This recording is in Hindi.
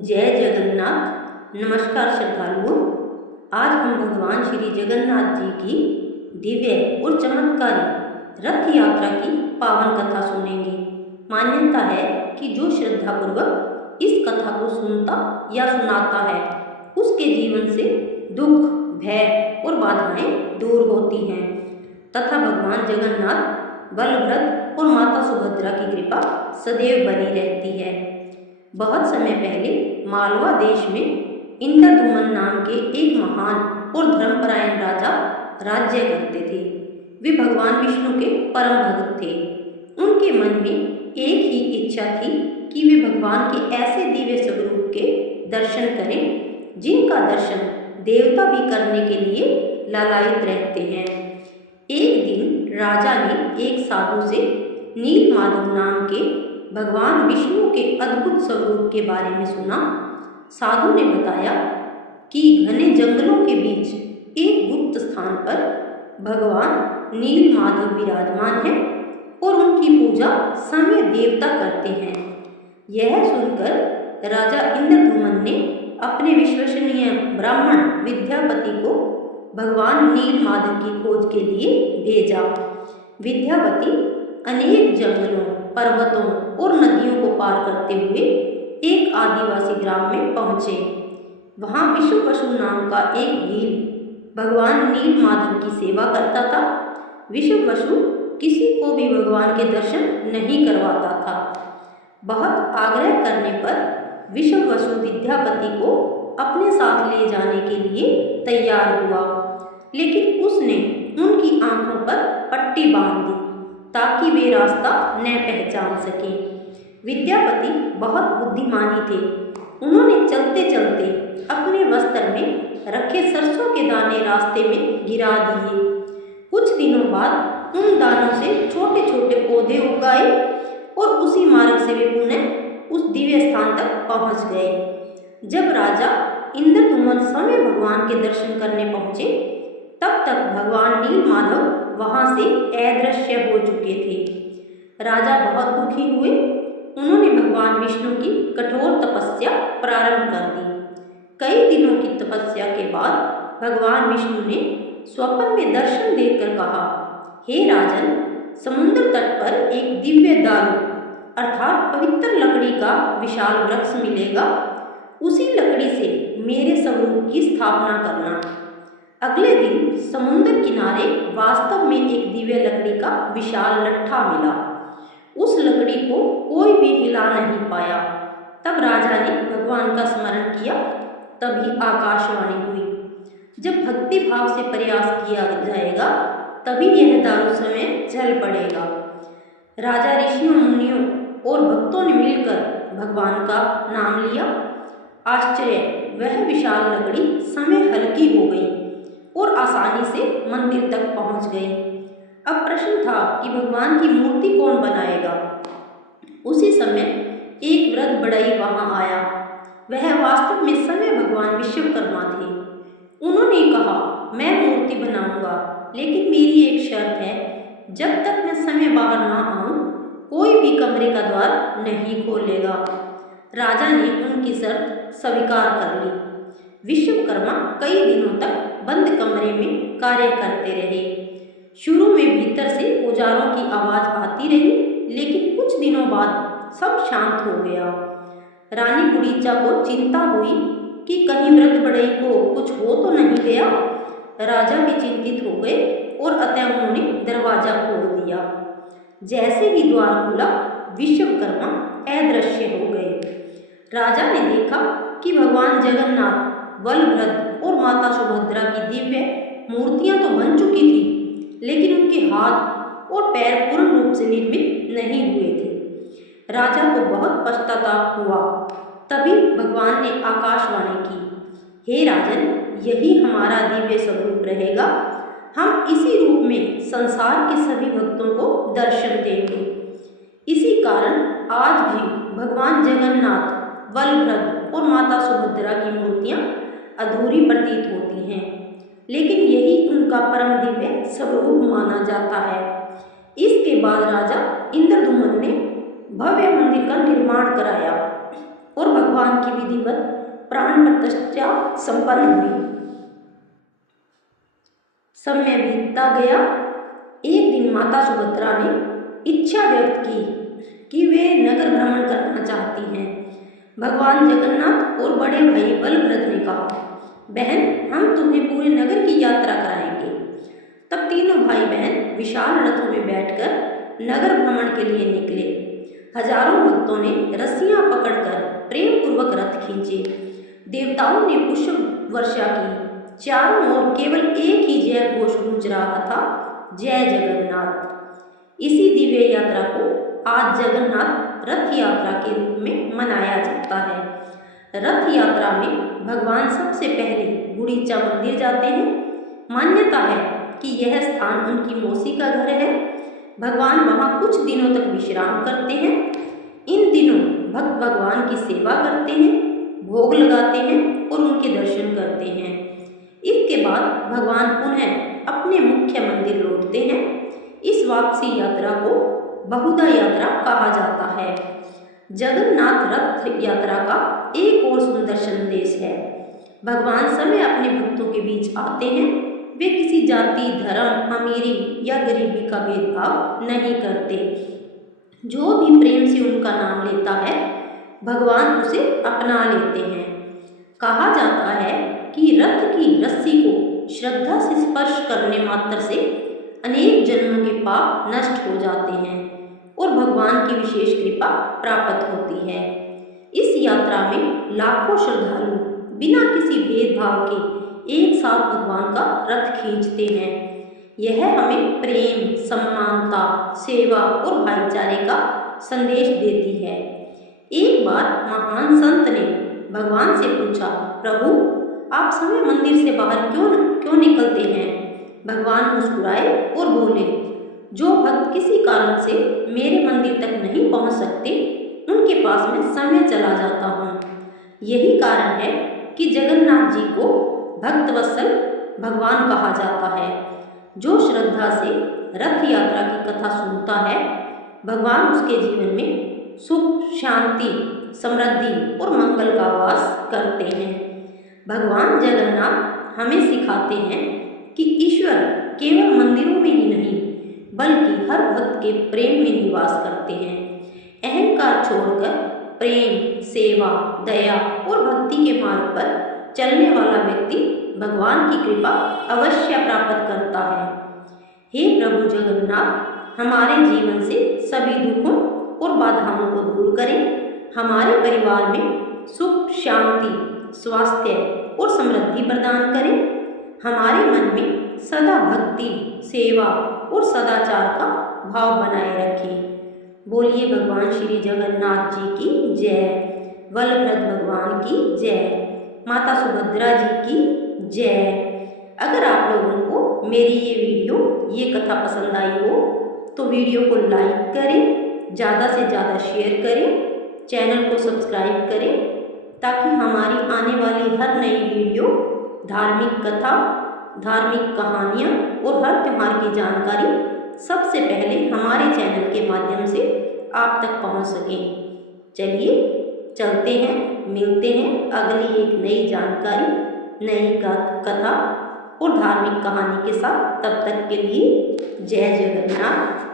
जय जगन्नाथ। नमस्कार श्रद्धालुओं। आज हम भगवान श्री जगन्नाथ जी की दिव्य और चमत्कारी रथ यात्रा की पावन कथा सुनेंगे। मान्यता है कि जो श्रद्धापूर्वक इस कथा को सुनता या सुनाता है उसके जीवन से दुख, भय और बाधाएं दूर होती हैं तथा भगवान जगन्नाथ, बलभद्र और माता सुभद्रा की कृपा सदैव बनी रहती है। बहुत समय पहले मालवा देश में इंद्रदुम्न नाम के एक महान और धर्मपरायण राजा राज्य करते थे। वे भगवान विष्णु के परम भक्त थे। उनके मन में एक ही इच्छा थी कि वे भगवान के ऐसे दिव्य स्वरूप के दर्शन करें जिनका दर्शन देवता भी करने के लिए लालायित रहते हैं। एक दिन राजा ने एक साधु से नीलमाधव नाम के भगवान विष्णु के अद्भुत स्वरूप के बारे में सुना। साधु ने बताया कि घने जंगलों के बीच एक गुप्त स्थान पर भगवान नीलमाधव विराजमान है और उनकी पूजा समय देवता करते हैं। यह सुनकर राजा इंद्रदुम्न ने अपने विश्वसनीय ब्राह्मण विद्यापति को भगवान नीलमाधव की खोज के लिए भेजा। विद्यापति अनेक जंगलों, पर्वतों और नदियों को पार करते हुए एक आदिवासी ग्राम में पहुँचे। वहाँ विश्ववसु नाम का एक भील भगवान नीलमाधव की सेवा करता था। विश्ववसु किसी को भी भगवान के दर्शन नहीं करवाता था। बहुत आग्रह करने पर विश्ववसु विद्यापति को अपने साथ ले जाने के लिए तैयार हुआ, लेकिन उसने उनकी आंखों पर पट्टी बांध दी ताकि वे रास्ता न पहचान सकें। विद्यापति बहुत बुद्धिमानी थे। उन्होंने चलते चलते अपने वस्त्र में रखे सरसों के दाने रास्ते में गिरा दिए। कुछ दिनों बाद उन दानों से छोटे छोटे पौधे उगाए और उसी मार्ग से वे पुनः उस दिव्य स्थान तक पहुंच गए। जब राजा इंद्रदुम्न समय भगवान के दर्शन करने पहुंचे तब तक भगवान नीलमाधव वहां से अदृश्य हो चुके थे। राजा बहुत दुखी हुए। उन्होंने भगवान विष्णु की कठोर तपस्या प्रारंभ कर दी। कई दिनों की तपस्या के बाद भगवान विष्णु ने स्वप्न में दर्शन देकर कहा, हे राजन, समुद्र तट पर एक दिव्य दारू अर्थात पवित्र लकड़ी का विशाल वृक्ष मिलेगा। उसी लकड़ी से मेरे स्वरूप की स्थापना करना। अगले दिन समुद्र किनारे वास्तव में एक दिव्य लकड़ी का विशाल लट्ठा मिला। उस लकड़ी को कोई भी हिला नहीं पाया। तब राजा ने भगवान का स्मरण किया। तभी आकाशवाणी हुई, जब भक्ति भाव से प्रयास किया जाएगा तभी यह दारू समय जल पड़ेगा। राजा ऋषियों, मुनियों और भक्तों ने मिलकर भगवान का नाम लिया। आश्चर्य, वह विशाल लकड़ी समय हल्की हो गई और आसानी से मंदिर तक पहुंच गई। अब प्रश्न था कि भगवान की मूर्ति कौन बनाएगा। उसी समय एक वृद्ध बढ़ई वहां आया। वह वास्तव में समय भगवान विश्वकर्मा थे। उन्होंने कहा, मैं मूर्ति बनाऊंगा, लेकिन मेरी एक शर्त है, जब तक मैं समय बाहर ना आऊं कोई भी कमरे का द्वार नहीं खोलेगा। राजा ने उनकी शर्त स्वीकार कर ली। विश्वकर्मा कई दिनों तक बंद कमरे में कार्य करते रहे। शुरू में भीतर से औजारों की आवाज आती रही, लेकिन कुछ दिनों बाद सब शांत हो गया। रानी गुड़ीचा को चिंता हुई कि कहीं वृद्ध बढ़ई को कुछ हो तो नहीं गया। राजा भी चिंतित हो गए और अतः उन्होंने दरवाजा खोल दिया। जैसे ही द्वार खुला विश्वकर्मा अदृश्य हो गए। राजा ने देखा कि भगवान जगन्नाथ, बलभद्र और माता सुभद्रा की दिव्य मूर्तियां तो बन चुकी थी, लेकिन उनके हाथ और पैर पूर्ण रूप से निर्मित नहीं हुए थे। राजा को बहुत पश्चाताप हुआ। तभी भगवान ने आकाशवाणी की, हे राजन, यही हमारा दिव्य स्वरूप रहेगा। हम इसी रूप में संसार के सभी भक्तों को दर्शन देंगे। इसी कारण आज भी भगवान जगन्नाथ, बलभद्र और माता सुभद्रा की मूर्तियां अधूरी प्रतीत होती हैं, लेकिन यही उनका परम दिव्य स्वरूप माना जाता है। इसके बाद राजा इंद्रदुम्न ने भव्य मंदिर का निर्माण कराया और भगवान की विधिवत प्राण प्रतिष्ठा संपन्न हुई। समय बीतता गया। एक दिन माता सुभद्रा ने इच्छा व्यक्त की कि वे नगर भ्रमण करना चाहती हैं। भगवान जगन्नाथ और बड़े भाई बलभद्र ने कहा, बहन, हम तुम्हें पूरे नगर की यात्रा कराएंगे। तब तीनों भाई बहन विशाल रथों में बैठकर नगर भ्रमण के लिए निकले। हजारों भक्तों ने रस्सियां पकड़कर प्रेम पूर्वक रथ खींचे। देवताओं ने पुष्प वर्षा की। चारों ओर केवल एक ही जय घोष गूंज रहा था, जय जगन्नाथ। इसी दिव्य यात्रा को आज जगन्नाथ रथ यात्रा के रूप में मनाया जाता है। रथ यात्रा में भगवान सबसे पहले गुड़ीचा मंदिर जाते हैं। मान्यता है कि यह स्थान उनकी मौसी का घर है। भगवान वहाँ कुछ दिनों तक विश्राम करते हैं। इन दिनों भक्त भगवान की सेवा करते हैं, भोग लगाते हैं और उनके दर्शन करते हैं। इसके बाद भगवान पुनः अपने मुख्य मंदिर लौटते हैं। इस वापसी यात्रा को बहुधा यात्रा कहा जाता है। जगन्नाथ रथ यात्रा का एक और सुंदर संदेश है। भगवान समय अपने भक्तों के बीच आते हैं। वे किसी जाति, धर्म, अमीरी या गरीबी का भेदभाव नहीं करते। जो भी प्रेम से उनका नाम लेता है, भगवान उसे अपना लेते हैं। कहा जाता है कि रथ की रस्सी को श्रद्धा से स्पर्श करने मात्र से अनेक जन्मों के पाप नष्ट हो जाते हैं और भगवान की विशेष कृपा प्राप्त होती है। इस यात्रा में लाखों श्रद्धालु बिना किसी भेदभाव के एक साथ भगवान का रथ खींचते हैं। यह हमें प्रेम, समानता, सेवा और भाईचारे का संदेश देती है। एक बार महान संत ने भगवान से पूछा, प्रभु, आप समय मंदिर से बाहर क्यों निकलते हैं? भगवान मुस्कुराए और बोले, जो भक्त किसी कारण से मेरे मंदिर तक नहीं पहुंच सकते, उनके पास मैं समय चला जाता हूँ। यही कारण है कि जगन्नाथ जी को भक्तवत्सल भगवान कहा जाता है। जो श्रद्धा से रथ यात्रा की कथा सुनता है, भगवान उसके जीवन में सुख, शांति, समृद्धि और मंगल का वास करते हैं। भगवान जगन्नाथ हमें सिखाते हैं कि ईश्वर केवल मंदिरों में ही नहीं, बल्कि हर भक्त के प्रेम में निवास करते हैं। अहंकार छोड़कर प्रेम, सेवा, दया और भक्ति के मार्ग पर चलने वाला व्यक्ति भगवान की कृपा अवश्य प्राप्त करता है। हे प्रभु जगन्नाथ, हमारे जीवन से सभी दुखों और बाधाओं को दूर करें। हमारे परिवार में सुख, शांति, स्वास्थ्य और समृद्धि प्रदान करें। हमारे मन में सदा भक्ति, सेवा और सदाचार का भाव बनाए रखें। बोलिए भगवान श्री जगन्नाथ जी की जय, बलभद्र भगवान की जय, माता सुभद्रा जी की जय। अगर आप लोगों को मेरी ये कथा पसंद आई हो तो वीडियो को लाइक करें, ज़्यादा से ज़्यादा शेयर करें, चैनल को सब्सक्राइब करें, ताकि हमारी आने वाली हर नई वीडियो, धार्मिक कथा, धार्मिक कहानियाँ और हर त्योहार की जानकारी सबसे पहले हमारे चैनल के माध्यम से आप तक पहुंच सकें। चलिए चलते हैं, मिलते हैं अगली एक नई जानकारी, नई कथा और धार्मिक कहानी के साथ। तब तक के लिए जय जगन्नाथ।